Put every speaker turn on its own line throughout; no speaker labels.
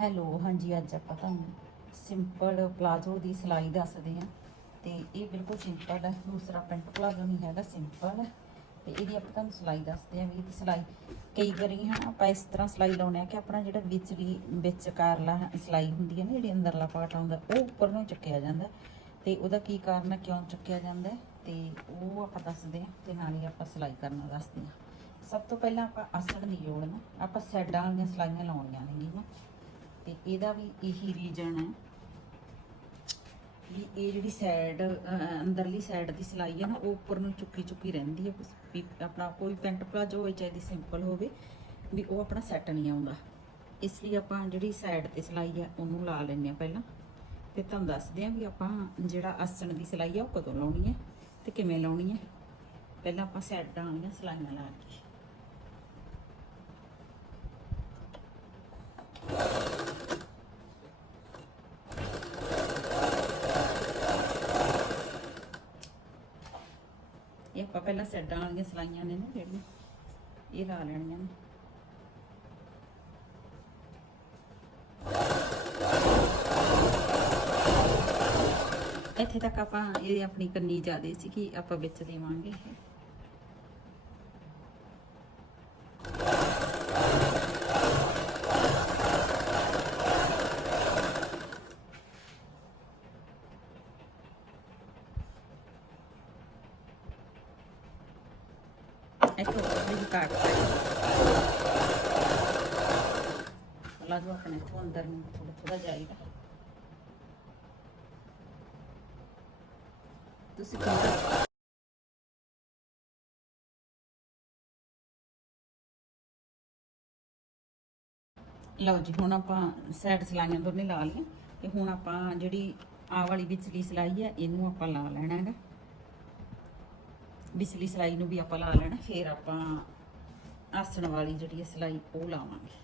Hello, ਹਾਂਜੀ, ਅੱਜ ਆਪਾਂ ਤੁਹਾਨੂੰ ਸਿੰਪਲ ਪਲਾਜ਼ੋ ਦੀ ਸਿਲਾਈ ਦੱਸਦੇ ਹਾਂ। ਤੇ ਇਹ ਬਿਲਕੁਲ ਸਿੰਪਲ ਹੈ, ਦੂਸਰਾ ਪੈਂਟ ਪਲਾਜ਼ੋ ਨਹੀਂ ਹੈਗਾ ਸਿੰਪਲ ਹੈ। ਤੇ ਇਹਦੀ ਆਪਾਂ ਤੁਹਾਨੂੰ ਸਿਲਾਈ ਦੱਸਦੇ ਹਾਂ ਵੀ ਇਹਦੀ ਸਿਲਾਈ ਕਈ ਵਾਰੀ ਹਾਂ, ਆਪਾਂ ਇਸ ਤਰ੍ਹਾਂ ਸਿਲਾਈ ਲਾਉਣੇ ਆ ਕਿ ਆਪਣਾ ਜਿਹੜਾ ਵਿਚਲੀ ਵਿੱਚ ਕਾਰਲਾ ਸਿਲਾਈ ਹੁੰਦੀ ਹੈ ਨਾ, ਜਿਹੜੀ ਅੰਦਰਲਾ ਪਾਰਟ ਆਉਂਦਾ, ਉਹ ਉੱਪਰ ਨੂੰ ਚੱਕਿਆ ਜਾਂਦਾ। ਤੇ ਉਹਦਾ ਕੀ ਕਾਰਨ ਹੈ, ਕਿਉਂ ਚੱਕਿਆ ਜਾਂਦਾ ਹੈ? ਤੇ ਉਹ ਆਪਾਂ ਦੱਸਦੇ ਹਾਂ ਤੇ ਨਾਲ ਹੀ ਆਪਾਂ ਸਿਲਾਈ ਕਰਨਾ ਦੱਸਦੇ ਹਾਂ। ਸਭ ਤੋਂ ਪਹਿਲਾਂ ਆਪਾਂ ਆਸਣ ਨਹੀਂ ਜੋੜਨਾ ਆਪਾਂ ਸਾਈਡਾਂ ਵਾਲੀਆਂ ਸਿਲਾਈਆਂ ਲਾਉਣੀਆਂ ਨੇਗੀਆਂ। ਤੇ ਇਹਦਾ ਵੀ ਇਹੀ ਰੀਜਨ ਹੈ ਵੀ ਇਹ ਜਿਹੜੀ ਸਾਈਡ ਅੰਦਰਲੀ ਸਾਈਡ ਦੀ ਸਿਲਾਈ ਹੈ ਨਾ, ਉਹ ਉੱਪਰ ਨੂੰ ਚੁੱਕੀ ਚੁੱਕੀ ਰਹਿੰਦੀ ਹੈ ਵੀ, ਆਪਣਾ ਕੋਈ ਪੈਂਟ ਪਲਾਜੋ ਹੋਵੇ, ਚਾਹੇ ਦੀ ਸਿੰਪਲ ਹੋਵੇ, ਵੀ ਉਹ ਆਪਣਾ ਸੈੱਟ ਨਹੀਂ ਆਉਂਦਾ। ਇਸ ਲਈ ਆਪਾਂ ਜਿਹੜੀ ਸਾਈਡ ਤੇ ਸਿਲਾਈ ਹੈ, ਉਹਨੂੰ ਲਾ ਲੈਂਦੇ ਆ ਪਹਿਲਾਂ। ਤੇ ਤੁਹਾਨੂੰ ਦੱਸਦੇ ਆ ਵੀ ਆਪਾਂ ਜਿਹੜਾ ਆਸਣ ਦੀ ਸਿਲਾਈ ਆ ਉਹ ਕਦੋਂ ਲਾਉਣੀ ਹੈ ਤੇ ਕਿਵੇਂ ਲਾਉਣੀ ਹੈ। ਪਹਿਲਾਂ ਆਪਾਂ ਸਾਈਡਾਂ ਵਾਲੀਆਂ ਸਿਲਾਈਆਂ ਲਾ ਕੇ ਇਹ ਆਪਾਂ ਪਹਿਲਾਂ ਸਾਈਡਾਂ ਵਾਲੀਆਂ ਸਿਲਾਈਆਂ ਨੇ ਨਾ ਜਿਹੜੀਆਂ ਇਹ ਲਾ ਲੈਣੀਆਂ ਨੇ। ਇੱਥੇ ਤੱਕ ਆਪਾਂ ਇਹ ਆਪਣੀ ਕੰਨੀ ਜ਼ਿਆਦੇ ਸੀ ਕਿ ਆਪਾਂ ਵਿੱਚ ਦੇਵਾਂਗੇ ਇਹ ਇੱਥੋਂ ਥੋੜੀ ਕਾਟ ਲਾ ਆਪਣੇ ਤੋਂ ਅੰਦਰ ਨੂੰ ਥੋੜਾ ਥੋੜਾ ਜਾਏਗਾ ਤੁਸੀਂ ਕਿੰਨਾ ਲਓ ਜੀ, ਹੁਣ ਆਪਾਂ ਸਾਈਡ ਸਿਲਾਈਆਂ ਦੋਨੇ ਲਾ ਲਈਆਂ, ਤੇ ਹੁਣ ਆਪਾਂ ਜਿਹੜੀ ਆ ਵਾਲੀ ਵਿਚਲੀ ਸਿਲਾਈ ਹੈ, ਇਹਨੂੰ ਆਪਾਂ ਲਾ ਲੈਣਾ ਹੈਗਾ। ਵਿਚਲੀ ਸਿਲਾਈ ਨੂੰ ਵੀ ਆਪਾਂ ਲਾ ਲੈਣਾ, ਫਿਰ ਆਪਾਂ ਆਸਣ ਵਾਲੀ ਜਿਹੜੀ ਹੈ ਸਿਲਾਈ ਉਹ ਲਾਵਾਂਗੇ।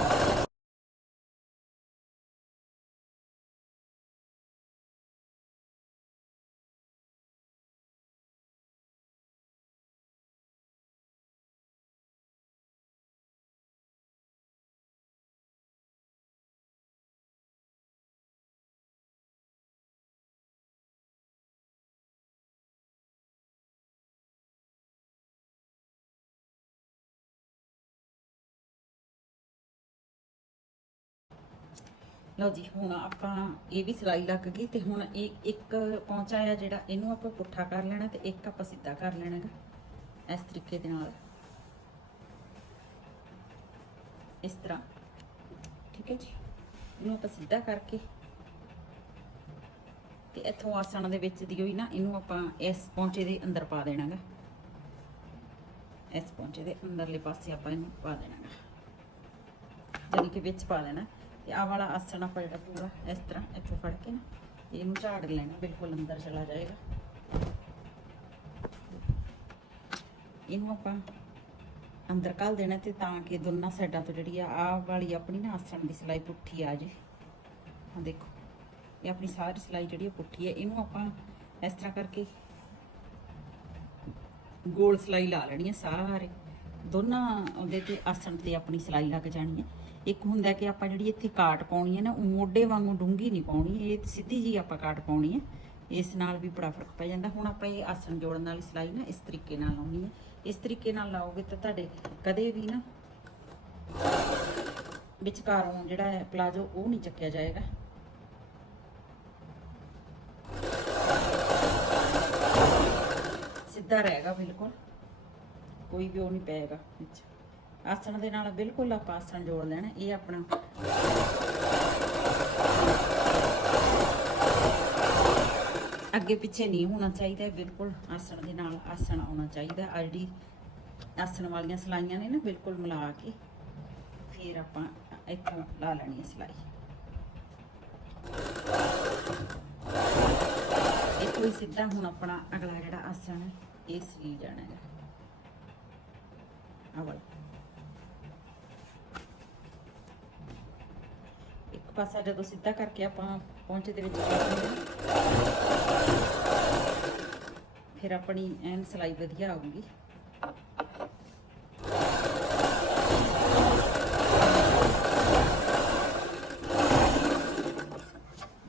ਲਓ ਜੀ, ਹੁਣ ਆਪਾਂ ਇਹ ਵੀ ਸਿਲਾਈ ਲੱਗ ਗਈ ਤੇ ਹੁਣ ਇਹ ਇੱਕ ਪੌਂਚਾ ਆ ਜਿਹੜਾ ਇਹਨੂੰ ਆਪਾਂ ਪੁੱਠਾ ਕਰ ਲੈਣਾ ਤੇ ਇੱਕ ਆਪਾਂ ਸਿੱਧਾ ਕਰ ਲੈਣਾ ਹੈਗਾ ਇਸ ਤਰੀਕੇ ਦੇ ਨਾਲ। ਇਸ ਤਰ੍ਹਾਂ। ਠੀਕ ਹੈ ਜੀ? ਇਹਨੂੰ ਆਪਾਂ ਸਿੱਧਾ ਕਰਕੇ ਤੇ ਇੱਥੋਂ ਆਸਣ ਦੇ ਵਿੱਚ ਦੀ ਹੋਈ ਨਾ, ਇਹਨੂੰ ਆਪਾਂ ਇਸ ਪੌਂਚੇ ਦੇ ਅੰਦਰ ਪਾ ਦੇਣਾ ਹੈਗਾ ਇਸ ਪੌਂਚੇ ਦੇ ਅੰਦਰਲੇ ਪਾਸੇ ਆਪਾਂ ਇਹਨੂੰ ਪਾ ਦੇਣਾ ਹੈਗਾ ਜਾਨੀ ਕਿ ਵਿੱਚ ਪਾ ਲੈਣਾ। ਤੇ ਆਹ ਵਾਲਾ ਆਸਣ ਆਪਾਂ ਜਿਹੜਾ ਪੂਰਾ ਇਸ ਤਰ੍ਹਾਂ ਇੱਥੋਂ ਫੜ ਕੇ ਨਾ, ਇਹਨੂੰ ਝਾੜ ਲੈਣਾ, ਬਿਲਕੁਲ ਅੰਦਰ ਚਲਾ ਜਾਏਗਾ। ਇਹਨੂੰ ਆਪਾਂ ਅੰਦਰ ਕੱਲ ਦੇਣਾ ਤੇ ਤਾਂ ਕਿ ਦੋਨਾਂ ਸਾਈਡਾਂ ਤੋਂ ਜਿਹੜੀ ਆ, ਆਹ ਵਾਲੀ ਆਪਣੀ ਨਾ ਆਸਣ ਦੀ ਸਿਲਾਈ ਪੁੱਠੀ ਆ ਜੇ ਆ ਦੇਖੋ, ਇਹ ਆਪਣੀ ਸਾਰੀ ਸਿਲਾਈ ਜਿਹੜੀ ਉਹ ਪੁੱਠੀ ਹੈ ਇਹਨੂੰ ਆਪਾਂ ਇਸ ਤਰ੍ਹਾਂ ਕਰਕੇ ਗੋਲ ਸਿਲਾਈ ਲਾ ਲੈਣੀ ਹੈ ਸਾਰੇ ਦੋਨਾਂ ਉਹਦੇ ਤੇ ਆਸਣ ਤੇ ਆਪਣੀ ਸਿਲਾਈ ਲੱਗ ਜਾਣੀ ਹੈ। ਇੱਕ ਹੁੰਦਾ ਕਿ ਆਪਾਂ ਜਿਹੜੀ ਇੱਥੇ ਕਾਟ ਪਾਉਣੀ ਹੈ ਨਾ, ਉਹ ਮੋਢੇ ਵਾਂਗੂ ਡੂੰਗੀ ਨਹੀਂ ਪਾਉਣੀ, ਇਹ ਸਿੱਧੀ ਜੀ ਆਪਾਂ ਕਾਟ ਪਾਉਣੀ ਹੈ। ਇਸ ਨਾਲ ਵੀ ਬੜਾ ਫ਼ਰਕ ਪੈ ਜਾਂਦਾ। ਹੁਣ ਆਪਾਂ ਇਹ ਆਸਣ ਜੋੜਨ ਵਾਲੀ ਸਿਲਾਈ ਨਾ ਇਸ ਤਰੀਕੇ ਨਾਲ ਲਾਉਣੀ ਹੈ। ਇਸ ਤਰੀਕੇ ਨਾਲ ਲਾਓਗੇ ਤਾਂ ਤੁਹਾਡੇ ਕਦੇ ਵੀ ਨਾ ਵਿਚਕਾਰੋਂ ਜਿਹੜਾ ਹੈ ਪਲਾਜੋ ਉਹ ਨਹੀਂ ਚੱਕਿਆ ਜਾਏਗਾ। ਸਿੱਧਾ ਰਹੇਗਾ ਬਿਲਕੁਲ। ਕੋਈ ਵੀ ਉਹ ਨਹੀਂ ਪਏਗਾ ਵਿੱਚ। ਆਸਣ ਦੇ ਨਾਲ ਬਿਲਕੁਲ ਆਪਾਂ ਆਸਣ ਜੋੜ ਲੈਣਾ, ਇਹ ਆਪਣਾ। ਅੱਗੇ ਪਿੱਛੇ ਨਹੀਂ ਹੋਣਾ ਚਾਹੀਦਾ, ਬਿਲਕੁਲ ਆਸਣ ਦੇ ਨਾਲ ਆਸਣ ਆਉਣਾ ਚਾਹੀਦਾ। ਆ ਜਿਹੜੀ ਆਸਣ ਵਾਲੀਆਂ ਸਲਾਈਆਂ ਨੇ ਨਾ ਬਿਲਕੁਲ ਮਿਲਾ ਕੇ, ਫਿਰ ਆਪਾਂ ਇੱਥੋਂ ਲਾ ਲੈਣੀ ਹੈ ਸਿਲਾਈ। ਇੱਥੋਂ ਹੀ ਸਿੱਧਾ ਹੁਣ ਆਪਣਾ ਅਗਲਾ ਜਿਹੜਾ ਆਸਣ ਹੈ ਇਹ ਸਰੀ ਜਾਣਾ ਹੈ ਆ ਵਾਲਾ ਇੱਕ ਪਾਸਾ ਜਦੋਂ ਸਿੱਧਾ ਕਰਕੇ ਆਪਾਂ ਪੌਂਚੇ ਦੇ ਵਿੱਚ ਫਿਰ ਆਪਣੀ ਐਨ ਸਲਾਈ ਵਧੀਆ ਆਊਗੀ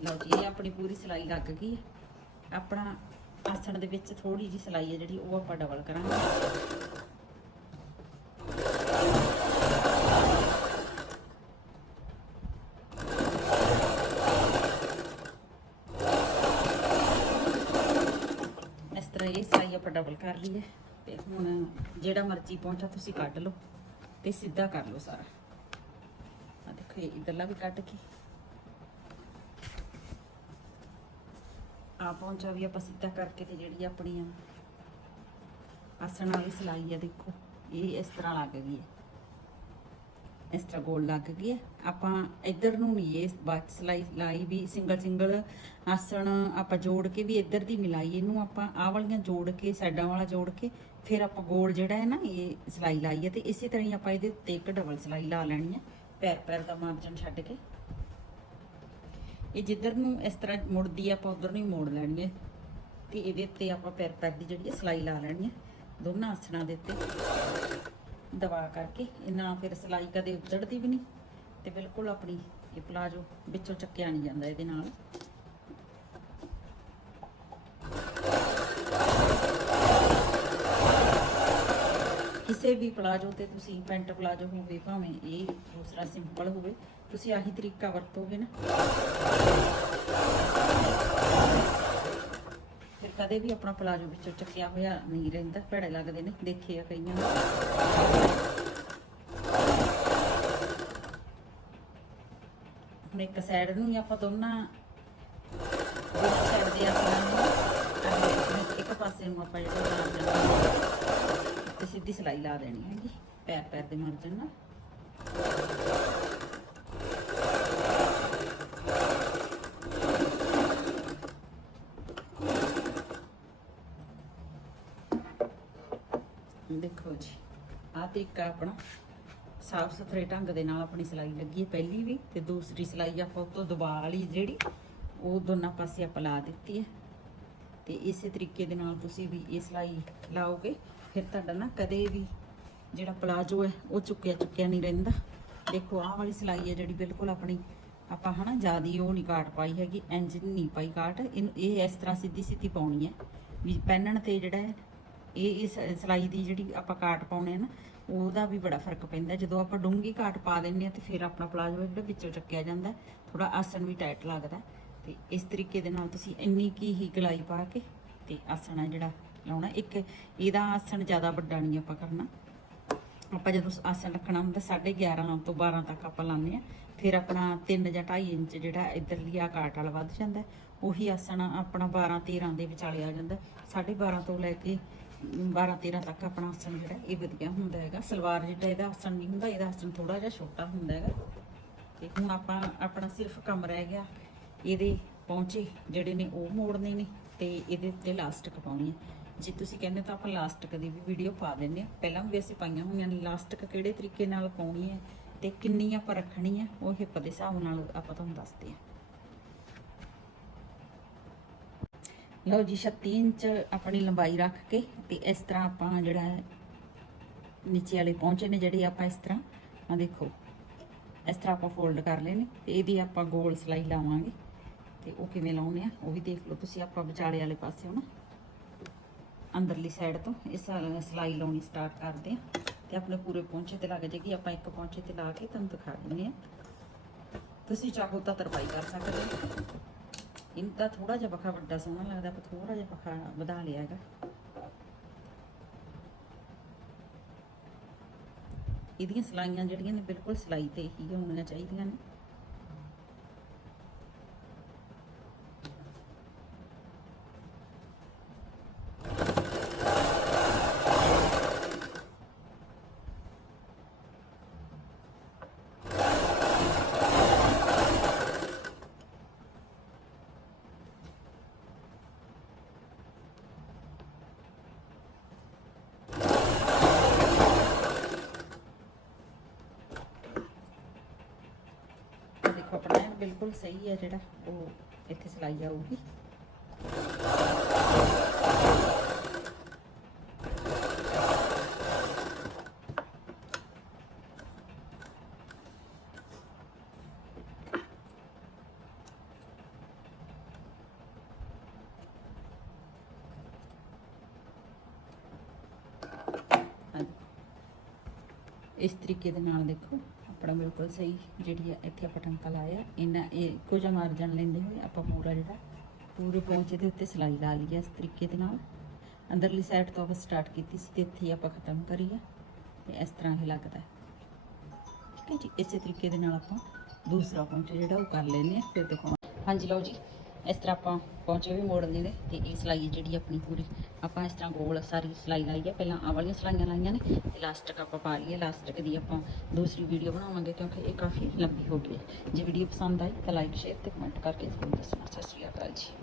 ਲਓ ਜੀ ਆਪਣੀ ਪੂਰੀ ਸਿਲਾਈ ਲੱਗ ਗਈ ਆਪਣਾ ਆਸਣ ਦੇ ਵਿੱਚ ਥੋੜੀ ਜੀ ਸਿਲਾਈ ਹੈ ਜਿਹੜੀ ਉਹ ਆਪਾਂ ਡਬਲ ਕਰਾਂਗੇ ਕਰ ਲਈਏ ਹੈ ਤੇ ਹੁਣ ਜਿਹੜਾ ਮਰਜ਼ੀ ਪਹੁੰਚਾ ਤੁਸੀਂ ਕੱਢ ਲਓ ਤੇ ਸਿੱਧਾ ਕਰ ਲਓ ਸਾਰਾ। ਆ ਦੇਖੋ, ਇਹ ਇਧਰਲਾ ਵੀ ਕੱਢ ਕੇ। ਆ ਪਹੁੰਚਾ ਵੀ ਆਪਾਂ ਸਿੱਧਾ ਕਰਕੇ ਤੇ ਜਿਹੜੀ ਆਪਣੀ ਆ ਆਸਣ ਵਾਲੀ ਸਿਲਾਈ ਆ ਦੇਖੋ, ਇਹ ਇਸ ਤਰ੍ਹਾਂ ਲੱਗ ਗਈ ਹੈ। ਇਸ ਤਰ੍ਹਾਂ ਗੋਲ ਲੱਗ ਗਈ ਹੈ। ਆਪਾਂ ਇੱਧਰ ਨੂੰ ਨਹੀਂ ਇਹ ਬਾਅਦ 'ਚ ਸਿਲਾਈ ਲਾਈ ਵੀ, ਸਿੰਗਲ ਸਿੰਗਲ ਆਸਣ ਆਪਾਂ ਜੋੜ ਕੇ ਵੀ ਇੱਧਰ ਦੀ ਮਿਲਾਈ, ਇਹਨੂੰ ਆਪਾਂ ਆਹ ਵਾਲੀਆਂ ਜੋੜ ਕੇ, ਸਾਈਡਾਂ ਵਾਲਾ ਜੋੜ ਕੇ ਫਿਰ ਆਪਾਂ ਗੋਲ ਜਿਹੜਾ ਹੈ ਨਾ, ਇਹ ਸਿਲਾਈ ਲਾਈ ਹੈ ਤੇ ਇਸੇ ਤਰ੍ਹਾਂ ਹੀ ਆਪਾਂ ਇਹਦੇ ਉੱਤੇ ਇੱਕ ਡਬਲ ਸਿਲਾਈ ਲਾ ਲੈਣੀ ਹੈ। ਪੈਰ ਪੈਰ ਦਾ ਮਾਰਜਨ ਛੱਡ ਕੇ। ਇਹ ਜਿੱਧਰ ਨੂੰ ਇਸ ਤਰ੍ਹਾਂ ਮੁੜਦੀ ਹੈ, ਆਪਾਂ ਉਧਰ ਨੂੰ ਹੀ ਮੋੜ ਲੈਣੀ ਹੈ ਤੇ ਇਹਦੇ ਉੱਤੇ ਆਪਾਂ ਪੈਰ ਪੈਰ ਦੀ ਜਿਹੜੀ ਹੈ ਸਿਲਾਈ ਲਾ ਲੈਣੀ ਹੈ। ਦੋਨਾਂ ਆਸਣਾਂ ਦੇ ਉੱਤੇ। ਦਬਾ ਕਰਕੇ ਇਹਨਾਂ ਫਿਰ ਸਿਲਾਈ ਕਦੇ ਉੱਧੜਦੀ ਵੀ ਨਹੀਂ ਤੇ ਬਿਲਕੁਲ ਆਪਣੀ ਇਹ ਪਲਾਜੋ ਵਿੱਚੋਂ ਚੱਕਿਆ ਨਹੀਂ ਜਾਂਦਾ ਇਹਦੇ ਨਾਲ। ਕਿਸੇ ਵੀ ਪਲਾਜੋ ਤੇ ਤੁਸੀਂ ਪੈਂਟ ਪਲਾਜੋ ਹੋਵੇ, ਭਾਵੇਂ ਇਹ ਦੂਸਰਾ ਸਿੰਪਲ ਹੋਵੇ, ਤੁਸੀਂ ਆਹੀ ਤਰੀਕਾ ਵਰਤੋਗੇ ਨਾ। ਕਦੇ ਵੀ ਆਪਣਾ ਪਲਾਜੋ ਵਿੱਚੋਂ ਚੱਕਿਆ ਹੋਇਆ ਨਹੀਂ ਰਹਿੰਦਾ ਭੜੇ ਲੱਗਦੇ ਨੇ, ਦੇਖੇ ਆ ਕਈਆਂ ਨੂੰ। ਹੁਣ ਇੱਕ ਸਾਈਡ ਨੂੰ ਹੀ ਆਪਾਂ ਦੋਨਾਂ ਦੋਨਾਂ ਸਾਈਡ ਦੇ ਆਪਾਂ ਇੱਕ ਪਾਸੇ ਨੂੰ ਆਪਾਂ ਜਿਹੜਾ ਮਾਰ ਦੇਣਾ ਤੇ ਸਿੱਧੀ ਸਿਲਾਈ ਲਾ ਦੇਣੀ ਹੈਗੀ ਪੈਰ ਪੈਰ ਦੇ ਮਰ ਜਾਣਾ ਦੇਖੋ ਜੀ, ਆਹ ਤਰੀਕਾ ਆਪਣਾ ਸਾਫ਼ ਸੁਥਰੇ ਢੰਗ ਦੇ ਨਾਲ ਆਪਣੀ ਸਿਲਾਈ ਲੱਗੀ ਹੈ ਪਹਿਲੀ ਵੀ ਤੇ ਦੂਸਰੀ ਸਿਲਾਈ ਆਪਾਂ ਉਤੋਂ ਦਬਾ ਵਾਲੀ ਜਿਹੜੀ, ਉਹ ਦੋਨਾਂ ਪਾਸੇ ਆਪਾਂ ਲਾ ਦਿੱਤੀ ਹੈ। ਤੇ ਇਸੇ ਤਰੀਕੇ ਦੇ ਨਾਲ ਤੁਸੀਂ ਵੀ ਇਹ ਸਿਲਾਈ ਲਾਓਗੇ, ਫਿਰ ਤੁਹਾਡਾ ਨਾ ਕਦੇ ਵੀ ਜਿਹੜਾ ਪਲਾਜੋ ਹੈ, ਉਹ ਚੁੱਕਿਆ ਚੁੱਕਿਆ ਨਹੀਂ ਰਹਿੰਦਾ। ਦੇਖੋ, ਆਹ ਵਾਲੀ ਸਿਲਾਈ ਹੈ ਜਿਹੜੀ ਬਿਲਕੁਲ ਆਪਣੀ, ਆਪਾਂ ਹਨਾ ਜਿਆਦੀ ਉਹ ਨਹੀਂ ਕਾਟ ਪਾਈ ਹੈਗੀ ਇੰਜ ਨਹੀਂ ਪਾਈ ਕਾਟ, ਇਹਨੂੰ ਇਹ ਇਸ ਤਰ੍ਹਾਂ ਸਿੱਧੀ ਸਿੱਧੀ ਪਾਉਣੀ ਹੈ। ਵੀ ਪਹਿਨਣ ਤੇ ਜਿਹੜਾ ਹੈ ਇਹ ਇਸ ਸਿਲਾਈ ਦੀ ਜਿਹੜੀ ਆਪਾਂ ਕਾਟ ਪਾਉਣੇ ਆ ਨਾ, ਉਹਦਾ ਵੀ ਬੜਾ ਫ਼ਰਕ ਪੈਂਦਾ। ਜਦੋਂ ਆਪਾਂ ਡੂੰਗੀ ਕਾਟ ਪਾ ਦਿੰਦੇ ਆ ਤੇ ਫਿਰ ਆਪਣਾ ਪਲਾਜੋ ਜਿਹੜਾ ਵਿੱਚੋਂ ਚੱਕਿਆ ਜਾਂਦਾ ਥੋੜਾ ਆਸਣ ਵੀ ਟਾਈਟ ਲੱਗਦਾ। ਤੇ ਇਸ ਤਰੀਕੇ ਦੇ ਨਾਲ ਤੁਸੀਂ ਇੰਨੀ ਕੀ ਹੀ ਗਲਾਈ ਪਾ ਕੇ ਤੇ ਆਸਣ ਆ ਜਿਹੜਾ ਲਾਉਣਾ। ਇੱਕ ਇਹਦਾ ਆਸਣ ਜ਼ਿਆਦਾ ਵੱਡਾ ਨਹੀਂ ਆਪਾਂ ਕਰਨਾ। ਆਪਾਂ ਜਦੋਂ ਆਸਣ ਰੱਖਣਾ ਹੁੰਦਾ 11.5 ਤੋਂ 12 ਤੱਕ ਆਪਾਂ ਲਾਉਂਦੇ ਆ। ਫਿਰ ਆਪਣਾ 3 ਜਾਂ 2.5 ਇੰਚ ਜਿਹੜਾ ਇਧਰਲੀ ਆ ਕਾਟ ਵਾਲਾ ਵੱਧ ਜਾਂਦਾ। ਉਹੀ ਆਸਣ ਆਪਣਾ 12 13 ਦੇ ਵਿਚਾਲੇ ਆ ਜਾਂਦਾ। 12.5 ਤੋਂ ਲੈ ਕੇ 12 13 ਤੱਕ ਆਪਣਾ ਆਸਣ ਜਿਹੜਾ ਇਹ ਵਧੀਆ ਹੁੰਦਾ ਹੈਗਾ। ਸਲਵਾਰ ਜਿਹੜਾ ਇਹਦਾ ਆਸਣ ਨਹੀਂ ਹੁੰਦਾ, ਇਹਦਾ ਆਸਣ ਥੋੜਾ ਜਿਹਾ ਛੋਟਾ ਹੁੰਦਾ ਹੈਗਾ। ਤੇ ਹੁਣ ਆਪਾਂ, ਆਪਣਾ ਸਿਰਫ ਕੰਮ ਰਹਿ ਗਿਆ। ਇਹਦੇ ਪਹੁੰਚੇ ਜਿਹੜੇ ਨੇ ਉਹ ਮੋੜਨੇ ਨੇ ਤੇ ਇਹਦੇ ਉੱਤੇ ਲਾਸਟਿਕ ਪਾਉਣੀ ਹੈ। ਜੇ ਤੁਸੀਂ ਕਹਿੰਦੇ ਤਾਂ ਆਪਾਂ ਲਾਸਟਿਕ ਦੀ ਵੀ ਵੀਡੀਓ ਪਾ ਦਿੰਦੇ ਆ ਪਹਿਲਾਂ ਵੀ ਅਸੀਂ ਪਾਈਆਂ ਹੋਈਆਂ ਨੇ। ਲਾਸਟਿਕ ਕਿਹੜੇ ਤਰੀਕੇ ਨਾਲ ਪਾਉਣੀ ਹੈ ਤੇ ਕਿੰਨੀ ਆਪਾਂ ਰੱਖਣੀ ਹੈ, ਉਹ ਹਿੱਪ ਦੇ ਹਿਸਾਬ ਨਾਲ ਆਪਾਂ ਤੁਹਾਨੂੰ ਦੱਸਦੇ ਹਾਂ। ਲਓ ਜੀ 36 ਇੰਚ ਆਪਣੀ ਲੰਬਾਈ ਰੱਖ ਕੇ ਤੇ ਇਸ ਤਰ੍ਹਾਂ ਆਪਾਂ ਜਿਹੜਾ ਨੀਚੇ ਵਾਲੇ ਪਹੁੰਚੇ ਨੇ ਜਿਹੜੇ ਆਪਾਂ ਇਸ ਤਰ੍ਹਾਂ ਆ ਦੇਖੋ, ਇਸ ਤਰ੍ਹਾਂ ਆਪਾਂ ਫੋਲਡ ਕਰ ਲਏ ਨੇ ਤੇ ਇਹਦੀ ਆਪਾਂ ਗੋਲ ਸਲਾਈ ਲਾਵਾਂਗੇ। ਤੇ ਉਹ ਕਿਵੇਂ ਲਾਉਣੇ ਆ, ਉਹ ਵੀ ਦੇਖ ਲਓ ਤੁਸੀਂ, ਆਪਾਂ ਵਿਚਾਲੇ ਵਾਲੇ ਪਾਸੇ ਨਾ ਅੰਦਰਲੀ ਸਾਈਡ ਤੋਂ ਇਸ ਸਲਾਈ ਲਾਉਣੀ ਸਟਾਰਟ ਕਰਦੇ ਆ। ਤੇ ਆਪਣੇ ਪੂਰੇ ਪਹੁੰਚੇ ਤੇ ਲੱਗ ਜਾਏਗੀ, ਆਪਾਂ ਇੱਕ ਪਹੁੰਚੇ ਤੇ ਲਾ ਕੇ ਤੁਹਾਨੂੰ ਦਿਖਾ ਦਿੰਦੇ ਆ। ਤੁਸੀਂ ਚਾਹੋ ਤਾਂ ਤਰਪਾਈ ਕਰ ਸਕਦੇ ਹੋ। ਇਨਦਾ ਥੋੜਾ ਜਿਹਾ ਪੱਖਾ ਵੱਡਾ ਸੋਹਣਾ ਲੱਗਦਾ ਪਰ ਥੋੜਾ ਜਿਹਾ ਪੱਖਾ ਵਧਾ ਲਿਆ ਹੈਗਾ। ਇਹਦੀਆਂ ਸਲਾਈਆਂ ਜਿਹੜੀਆਂ ਨੇ, ਬਿਲਕੁਲ ਸਲਾਈ ਤੇ ਹੀ ਹੋਣੀਆਂ ਚਾਹੀਦੀਆਂ ਨੇ। ਬਿਲਕੁਲ ਸਹੀ ਹੈ ਜਿਹੜਾ ਉਹ ਇੱਥੇ ਸਲਾਈ ਆਊਗੀ। ਇਸ ਤਰੀਕੇ ਦੇ ਨਾਲ ਦੇਖੋ। ਆਪਣਾ ਬਿਲਕੁਲ ਸਹੀ ਜਿਹੜੀ ਆ ਇੱਥੇ ਆਪਾਂ ਟੰਕਾ ਲਾਇਆ ਇਹਨਾਂ ਇਹ ਇੱਕੋ ਜਿਹਾ ਮਾਰਜਨ ਲੈਂਦੇ ਹੋਏ ਆਪਾਂ ਪੂਰਾ ਜਿਹੜਾ ਪੂਰੇ ਪੌਂਚੇ ਦੇ ਉੱਤੇ ਸਿਲਾਈ ਲਾ ਲਈ ਇਸ ਤਰੀਕੇ ਦੇ ਨਾਲ। ਅੰਦਰਲੀ ਸਾਈਡ ਤੋਂ ਆਪਾਂ ਸਟਾਰਟ ਕੀਤੀ ਸੀ ਤੇ ਇੱਥੇ ਹੀ ਆਪਾਂ ਖਤਮ ਕਰੀ ਹੈ ਤੇ ਇਸ ਤਰ੍ਹਾਂ ਹੀ ਲੱਗਦਾ। ਠੀਕ ਹੈ ਜੀ, ਇਸੇ ਤਰੀਕੇ ਦੇ ਨਾਲ ਆਪਾਂ ਦੂਸਰਾ ਪੌਂਚਾ ਜਿਹੜਾ ਉਹ ਕਰ ਲੈਂਦੇ ਆ ਫਿਰ ਦਿਖਾਉਂ ਹਾਂਜੀ ਲਓ ਜੀ, ਇਸ ਤਰ੍ਹਾਂ ਆਪਾਂ ਪੌਂਚੇ ਵੀ ਮੋੜ ਲੈਂਦੇ ਤੇ ਇਹ ਸਿਲਾਈ ਜਿਹੜੀ ਆਪਣੀ ਪੂਰੀ ਆਪਾਂ ਇਸ ਤਰ੍ਹਾਂ ਗੋਲ ਸਾਰੀ ਸਿਲਾਈ ਲਾਈ ਹੈ। ਪਹਿਲਾਂ ਆਹ ਵਾਲੀਆਂ ਸਿਲਾਈਆਂ ਲਾਈਆਂ ਨੇ ਤੇ ਲਾਸਟਿਕ ਆਪਾਂ ਪਾ ਲਈਏ। ਲਾਸਟਿਕ ਦੀ ਆਪਾਂ ਦੂਸਰੀ ਵੀਡੀਓ ਬਣਾਵਾਂਗੇ, ਕਿਉਂਕਿ ਇਹ ਕਾਫੀ ਲੰਬੀ ਹੋ ਗਈ ਹੈ। ਜੇ ਵੀਡੀਓ ਪਸੰਦ ਆਈ ਤਾਂ ਲਾਈਕ ਸ਼ੇਅਰ ਤੇ ਕਮੈਂਟ ਕਰਕੇ ਜ਼ਰੂਰ ਦੱਸਣਾ। ਸਤਿ ਸ਼੍ਰੀ ਅਕਾਲ ਜੀ।